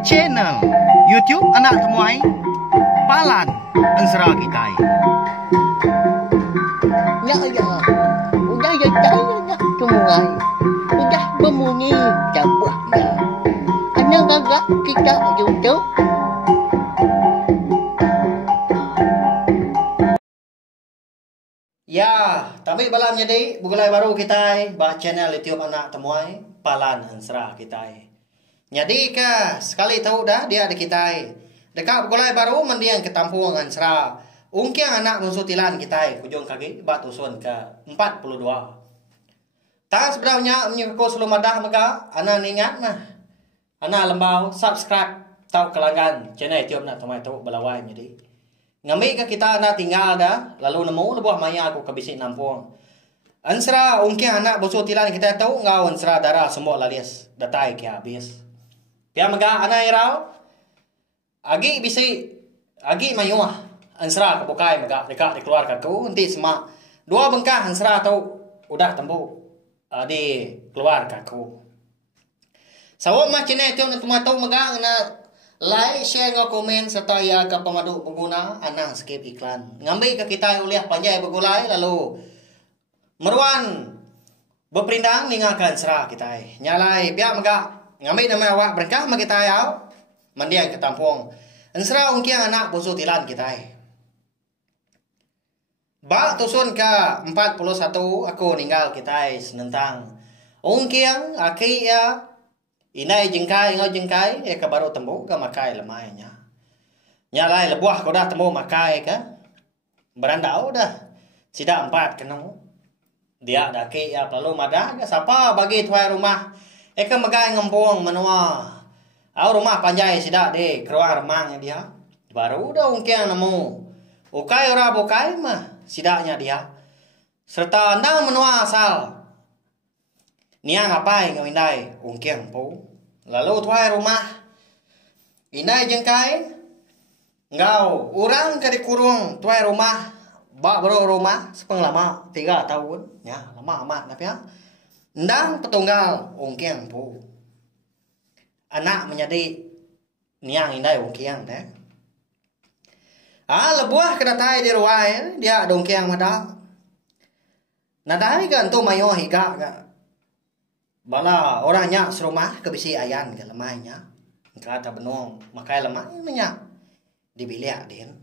Channel YouTube anak temuai Palan Ansra kita. Ya ya, udah ya ya temuai, udah berbunyi cabutnya. Anak gagak kita YouTube. Ya, tapi balam jadi bugulai baru kita bah channel YouTube anak temuai Palan Ansra kita. Jadi ke sekali tahu dah dia ada kita. Dekat bugulai baru mendiang ke Tampung Ansra. Ungkiang anak munsutilan kita hujung kaki batusun ke 42. Tak sebenarnya menyukai sebelum ada maka anak ingat mah. Anak lembau subscribe tahu kelangan channel YouTube anak temuai tahu balawai jadi. Ngambil ke kita nak tinggal dah, lalu nemu lebuah maya aku ke bisik nampung. Ansra ungkiang anak busu tilan kita tahu ngau ansra darah semua lalias datai ke habis. Pia maga anak irau agi bisik agi mayuah ansra kebukai maga dekat dikeluarkan ku nanti semak dua bengkah ansra tahu udah tembu di keluarkan ku. Sawak macam ni tu nak tahu maga na like, share, komen serta ya ke pemadu pengguna anak skip iklan. Ngambil ke kita uliah panjai bergulai lalu meruan berperindang ninggalkan serah kita. Nyalai biar mega ngambil nama awak berkah mak kita ya. Mandiang ke Tampung. Ansra ungkiang anak busu tilan kita. Bak tusun ke 41 aku ninggal kita senentang. Ungkiang aki ya inai jengkai ngau jengkai ke baru tembu ke makai lemainya. Nyalai lebuah kau dah tembu makai ke berandau dah. Sida 4 kena. Dia daki ya lalu madah ke siapa bagi tuai rumah ke makai ngempung menua. Au rumah panjai sida de keluar remang dia. Baru dah ungkiang nemu. Ukai ora bukai mah sidanya dia. Serta andang menua asal. Niang ngapai ngau indai ungkiang po. Lalu tuai rumah indai jengkai ngau orang ke dikurung tuai rumah bak baru rumah sepeng lama 3 tahun ya lama amat tapi ya. Ndang petunggal ungkiang po. Anak menjadi niang indai ungkiang deh. Lebuah kedatai di ruai dia ada ungkiang mada. Nadai kan tu mayo higa ka. Bala orangnya serumah ke bisi ayan ke lemahnya. Kata benong makai lemah nya dibiliak din.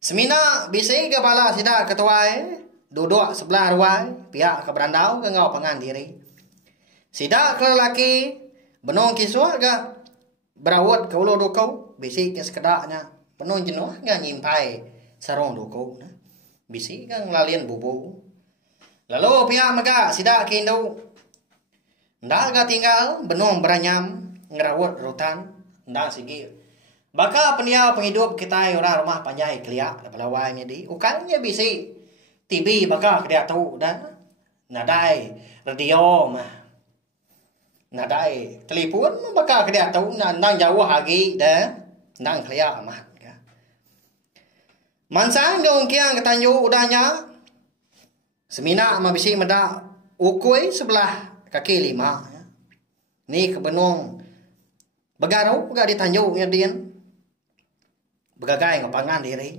Semina bisi ke bala sida ketuai duduk sebelah ruai pihak ke berandau ke ngau pangan diri. Sida ke lelaki benong kisua ke berawat ke ulu dukau bisi ke sekedaknya benong jenuh ke nyimpai sarong dukau bisi ke ngelalian bubu. Lalu pihak mega sida ke indau ndak ga tinggal benung beranyam ngerawat rutan ndak sigi. Baka pendiau penghidup kita orang rumah panjai keliak balawai di ukannya bisi TV baka dia tahu dah. Nadai radio mah. Nadai telepon baka dia tahu nang jauh lagi dah. Nang keliak amat ka. Mansang gong kiang ketanju udahnya. Semina mah bisi meda ukui sebelah kaki 5 ya. Ni kebenung begaru gak ditanjuk ya din begagai ngapangan diri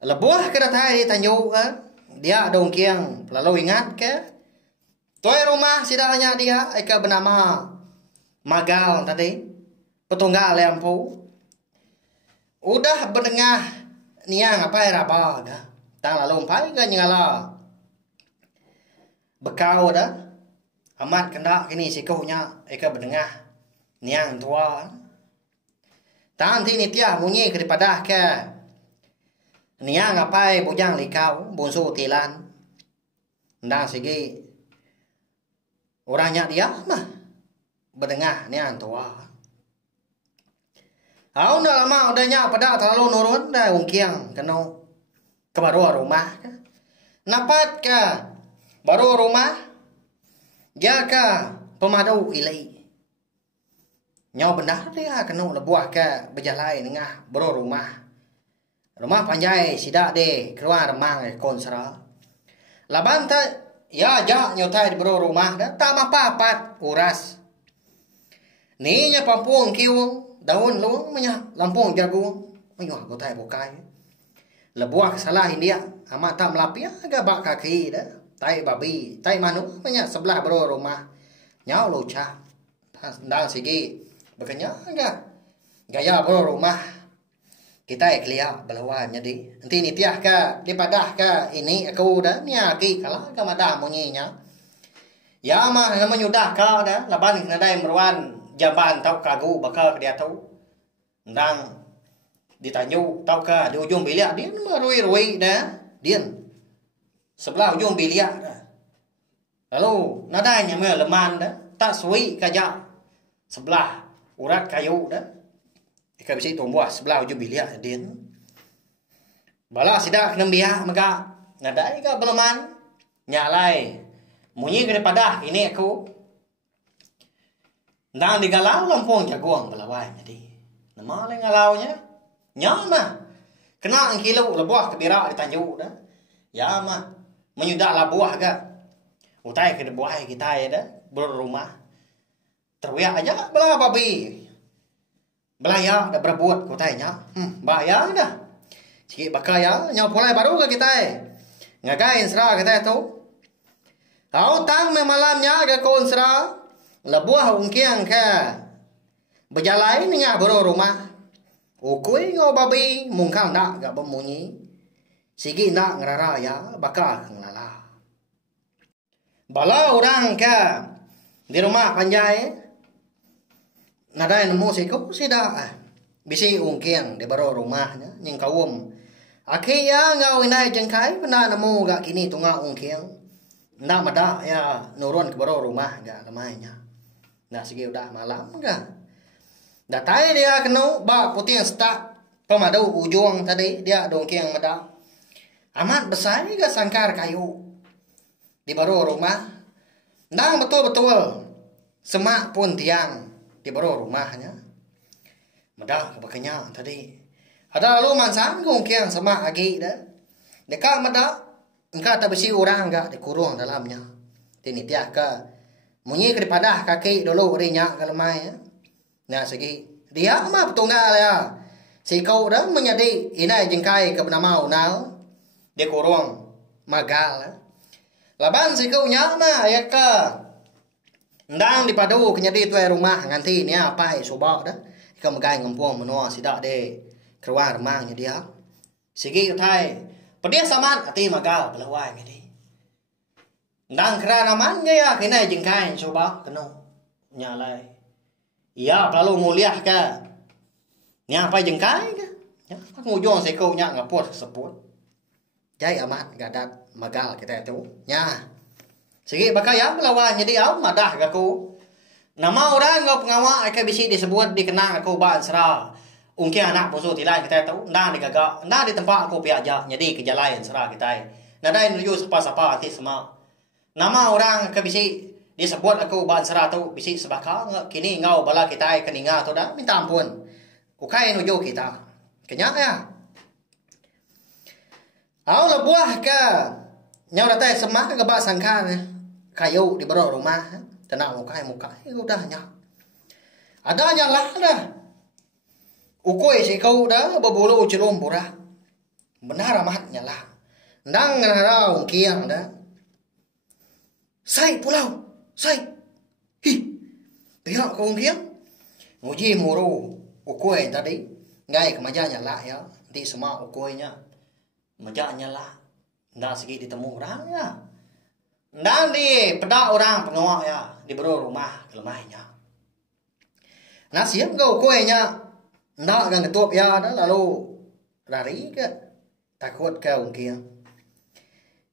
lebuah kedatai ditanjuk dia dong kiang lalu ingat ke tuai rumah sidahnya dia eka bernama Magal tadi petunggal lempu udah berdengah niang apa ya raba ga tang lalu umpai ga nyala bekau dah amat kendak kini sikunya eka berdengah niang tua tanti nitia bunyi daripada ke niang ngapai bujang likau bunsu tilan ndang sigi orangnya dia mah berdengah niang tua au ndak lama udahnya pada terlalu nurun dah ungkiang keno ke baru rumah napat ke baru rumah jaga pemadu ilai nyau benar dia kena lebuah ke berjalai nengah baru rumah panjai sidak de keluar remang konsra laban tak ya ja nyotai di bro rumah dah tak mapapat uras. Ni nya pampung kiung daun luang menya lampung jagung menyuah gotai bokai. Lebuah salah India amat tak melapia agak bak kaki dah. Tai babi, tai manu menya sebelah bro rumah. Nyau luca. Ndang sigi bekenya agak gaya bro rumah. Kita kelia belawan jadi. Nanti ni tiah ka di padah ka ini aku dah ni aki kalah ka madah munyinya. Ya mah nama nyudah ka dah laban kena dai merwan jaban tau kagu bakal dia tahu. Ndang ditanyu tau ka di ujung bilik dia merui-rui dah. Dia sebelah ujung bilik dah. Lalu nadanya meh leman dah tak suwi kajak sebelah urat kayu dah. Ika bisi tumbuh sebelah ujung bilik dia. Bala sidak kena biak maka nadai ka beleman nyalai munyi daripada ini aku ndang digalau lampung jagung belawai jadi. Nama le ngalaunya nyama kena ang kilo lebuah kebira ditanjuk dah. Ya mah menyudak labuah ga. Utai ke buah kita ya dah berumah. Terwiak aja belah babi. Belaya dah berbuat ku tanya. Bahaya dah. Sikit bakaya nyau pulai baru ke kita. Ngagai insra kita tu. Au tang me malamnya ke kon sra. Lebuah ungkiang ke. Berjalai ni ngah baru rumah. Ukui ngau babi mungkang nak gak bemunyi. Sigi nak ngerara ya bakal ngelala. Bala orang ke di rumah panjai. Nadai nemu siku sida bisi ungkiang di baro rumahnya nying kawum aki ya ngau inai jengkai pernah nemu gak kini tunga ungkiang ndak mada ya nurun ke baro rumah gak lemainya ndak segi udah malam gak dah tai dia kenu ba putih stak pemadu ujung tadi dia dongkiang mada amat besar gak sangkar kayu di baro rumah ndang betul-betul semak pun tiang di baro rumahnya. Medah kebakanya tadi. Ada lalu mansan kongkiang sama agi dah. Dekat medah engkau tak besi orang enggak dikurung dalamnya. Tini tiak ke munyi ke padah kaki dulu rinya ke lemai ya. Nah segi dia mah petunggal ya. Si kau dah menjadi inai jengkai ke bernama unal dikurung magal. Laban si kau nya mah ya ke ndang di padu kenyadi tuai rumah nganti ni apa soba dah ika magai ngempong menua sidak de keluar rumahnya dia sigi utai pedia saman ati magal belawai ngedi ndang kera naman ya kena jengkai soba kenu nyalai iya lalu muliah ka ni apa jengkai ka ya ngujung seko nya ngapot seput jai amat gadat magal kita tu nya sige bakal ya melawan jadi au madah aku. Nama orang ngau pengawak akan bisi disebut dikenang aku ban sera. Ungki anak musuh tilai kita tahu nda digagak nda di tempat aku piaja jadi kejalayan sera kita. Nda nuju sapa-sapa hati semua. Nama orang akan bisi disebut aku ban sera tu bisi sebaka kini ngau bala kita keninga tu dah minta ampun. Ukai nuju kita. Kenyak ya. Au lebuah ka nyau datai semak ke ba sangkan kayu di baro rumah tenang muka udahnya adanya lah dah ukoi si kau dah berbulu celum pura benar amat nyala ndang ngarau kiang dah sai pulau sai hi pihak kau kiang nguji muru ukoi tadi ngai kemaja nyala ya di semua ukoinya maja nyala ndak segi ditemu orang ya ndang di pedak orang pengawak ya di baro rumah lemahnya nah siap kau kuenya ndak kan ketup ya dah lalu lari ke takut kau kia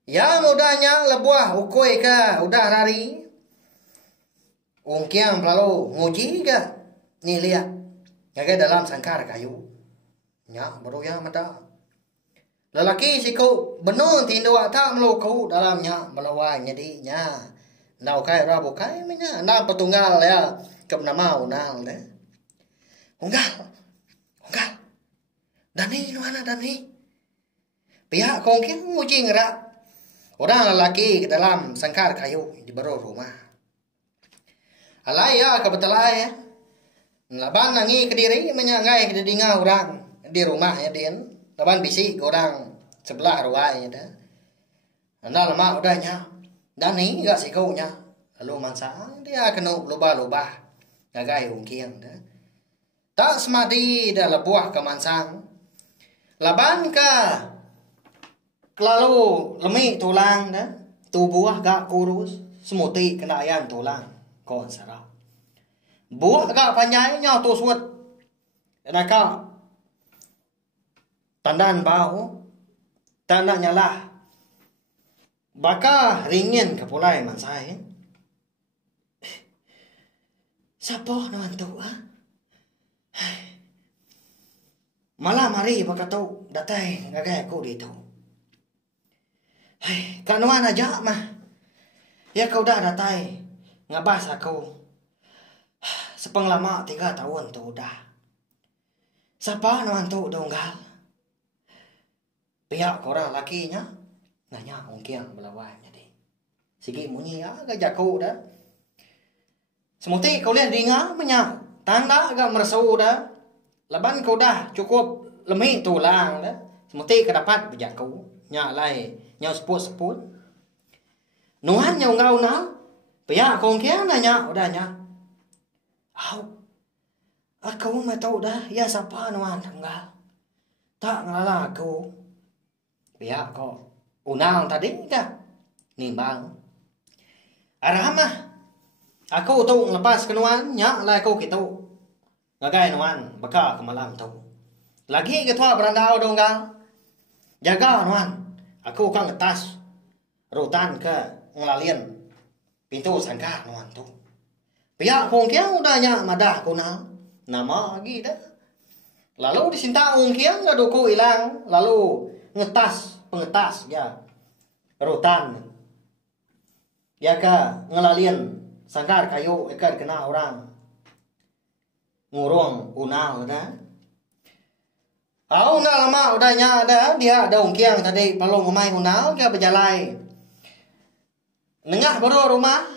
ya mudahnya lebuah ukoi ke udah lari ungkiang lalu nguji ke ni lihat ngagai dalam sangkar kayu nya baru ya mata lelaki si kau benar tindak tak melu kau dalamnya melawan jadi nya nau kai rabu kai menya na petunggal ya ke nama unal deh unggal dani mana dani pihak kongkin nguji ngerak orang lelaki ke dalam sangkar kayu di baro rumah. Alai ya kebetulan ya. Laban nangi ke diri menyangai ke dinga orang di rumah ya din. Laban bisi ke orang sebelah ruai ya dah. Anda lama udahnya. Dan ni gak sikaunya. Lalu mansang dia kena lubah-lubah. Ngagai ungkiang dah. Tak semadi dah lebuah ke mansang. Laban ka lalu lemik tulang dah. Tubuh gak kurus. Semuti kena ayan tulang. Kon sarap. Buah agak panjangnya tu suat. Naka tandan bau. Tanda nyala. Baka ringin ke pulai man saya. Siapa naman tu ah? Malam hari baka tu datay ngagay ko dito. Ay, kanuan aja mah. Ya kau dah datay ngabas ako. Sepenglama 3 tahun tu dah. Siapa naman tu donggal? Pihak korang lakinya nanya ungkiang belawai jadi. Sige munyi agak jago dah. Semuti kau lihat dengar menyak. Tanda agak meresu dah. Laban kau dah cukup lemih tulang dah. Semuti kedapat berjaku. Nyak lai nyau seput-seput. Nuhan nyau ngau na. Pihak kau ungkiang nanya udah nyak. Au. Aku mah tahu dah ya siapa nuhan tanggal. Tak ngalah aku. Pihak kau unang tadi dah nimbang. Arahmah. Aku tu lepas kenuan nyak lah aku gitu. Ngagai nuan beka ke malam tu. Lagi ketua berandau donggal. Jaga nuan. Aku kan ngetas rutan ke ngelalien pintu sangkar nuan tu. Pihak kongkiang udah nyak madah kuna. Nama lagi dah. Lalu disinta ungkiang ngaduku hilang. Lalu ngetas pengetas ya rutan ya ka ngelalien sangkar kayu ikan kena orang ngurung unal dah. Au na lama udahnya ada dia ada ungkiang tadi palung umai unal dia berjalai nengah baru rumah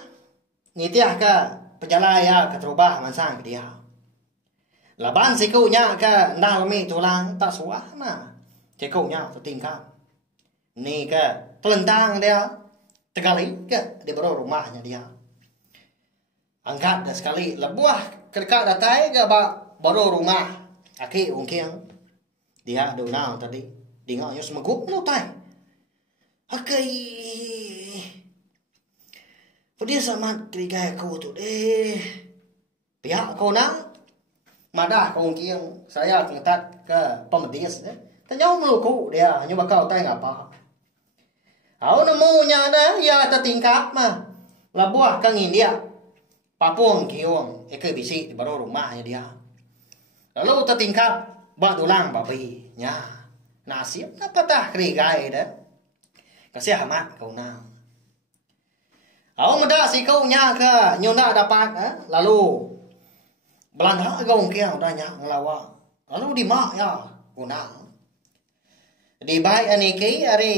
nitiah ka berjalai ya ke terubah mansang ke dia. Laban sikunya ka ndah lemi tulang tak suah mah cekunya tertingkap. Ni ke telentang dia tegali ke di bawah rumahnya dia. Angkat dah sekali lebuah kedekat datai ke bawah rumah. Aki ungkiang dia donau tadi dinganya semegup lu tai. Aki dia sama krigai aku tu deh. Pihak kau nak madah kau ungkiang saya ngetat ke pemedis deh. Tanyau meluku dia hanya bakal tai ngapa. Au namunya dah ya tertingkap mah. Labuah kangin dia. Papuang kiong ke bisi di baru rumahnya dia. Lalu tertingkap bak tulang babi nya. Nasib apa tah krigai dah. Kasih amat kau na. Au muda si kau nya ke nyona dapat lalu belanda gaung kiang dah nya ngelawa. Lalu di mak ya guna. Di baik aniki ari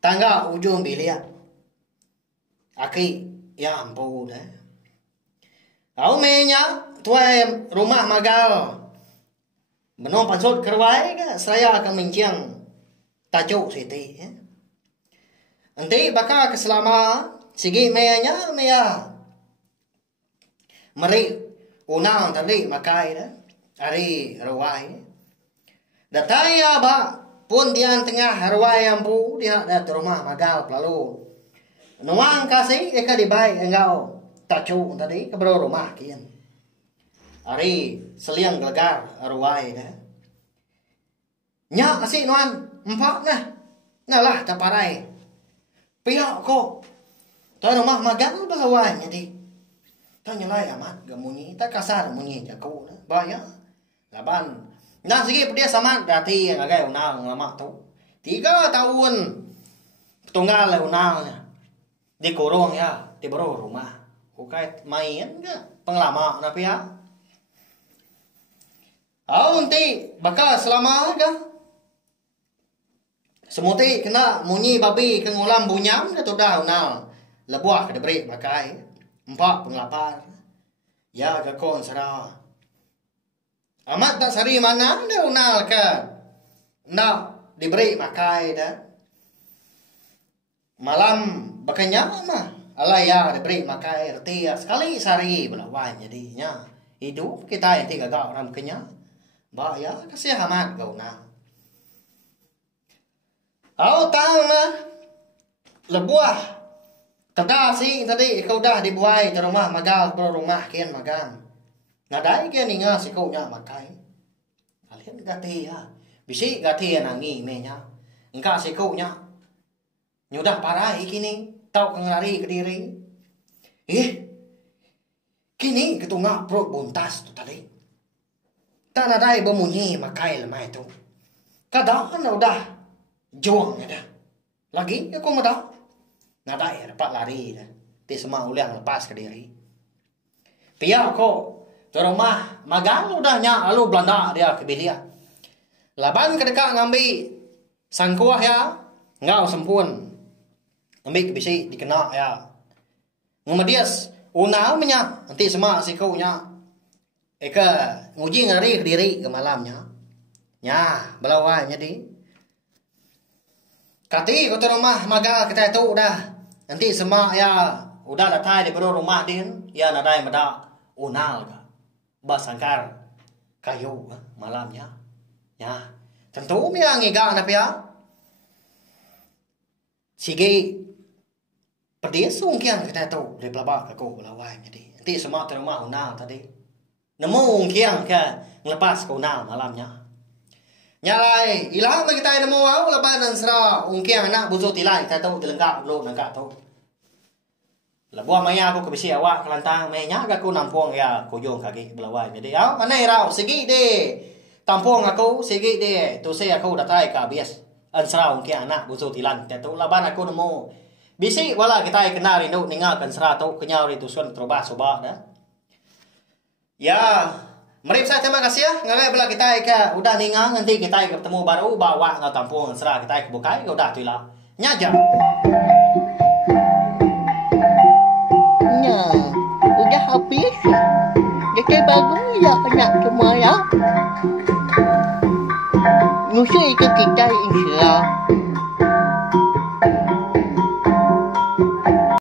tangga ujung bilik. Aki ya ampun dah. Au menya tuai rumah magal. Menong pansut kerwai ke saya akan menciang tajuk siti ya. Nanti bakal keselama sigi menya meya. Meri unang tadi makai dah. Ari rawai. Dataya ba pun dia tengah harwai ampu dia ada rumah magal lalu nuang kasih eka dibai engau tacu tadi ke bro rumah kian ari seliang gelegar harwai dah nya kasih nuan empat nah taparai pihak kok tuan rumah magal bahawai jadi tanya lai amat gamunyi tak kasar munyi jago bayar laban. Nah sige dia sama dati yang agak unal lama tu 3 tahun tunggal unalnya dikurung ya di bawah rumah. Ukait main ke penglama napi ya. Au nanti bakal selama ke Semuti kena munyi babi ke ngulam bunyam dah tu dah unal. Lebuah ke diberi pakai. Empat pengelapar. Ya ke kon serah. Amat tak sari mana dia unal ke. Nak diberi pakai dah. Malam bakanya mah. Alai ya diberi pakai reti sekali sari belawan jadinya. Hidup kita yang tiga gak orang bakanya. Ba ya kasih amat kau unal. Au tang na lebuah kada si tadi kau dah dibuai di rumah magal pro rumah kian magang ngadai kian inga si kau nya makai kalian gati ya bisi gati nangi menya engka si kau nya nyudah parai kini tau kenglari ke diri kini ketunga pro buntas tu tadi tak nadai bemunyi makai lemai tu kada kan udah juang ya dah. Lagi aku mau dah. Nadai dapat lari dah. Ti semua ulang lepas ke diri. Pia ko di rumah magang udah nya lalu Belanda dia ke bilia. Laban ke dekat ngambil sangkuah ya. Ngau sempun. Ngambil ke bisi dikena ya. Ngomadias unal menya nanti semua si kau nya. Eka nguji ngari ke diri ke malamnya. Nya belawan jadi. Kati kau rumah magal kita itu udah nanti semua ya udah datang di rumah din ya nadai meda unal ka basangkar kayu malamnya ya tentu mia ngiga na pia sige pedis ungkian kita itu di pelabak aku lawan jadi nanti semua di rumah unal tadi nemu ungkian ka ngelepas ke unal malamnya. Nyalai, ilang bagi kita nemu au labanan sera ungkiang anak buzo tilai kita tahu dilengkap belum nangka tahu. Labuah maya aku kebisi awak kelantang menya aku nampung ya kujung kaki belawai jadi au anai rau segi de tampung aku segi de tu saya aku datai ka bias an sera ungkiang anak buzo tilan kita tahu laban aku nemu bisi wala kita kenal rindu ningakan sera tahu kenyau itu sun terubah soba dah. Ya mari saya terima kasih ya ngagai bela kita ke udah ningang nanti kita ketemu baru bawa ngau tampung serah kita ke bukai udah tu lah nyaja Nya udah habis jadi bagus ya anak semua ya. Musuh itu kita insya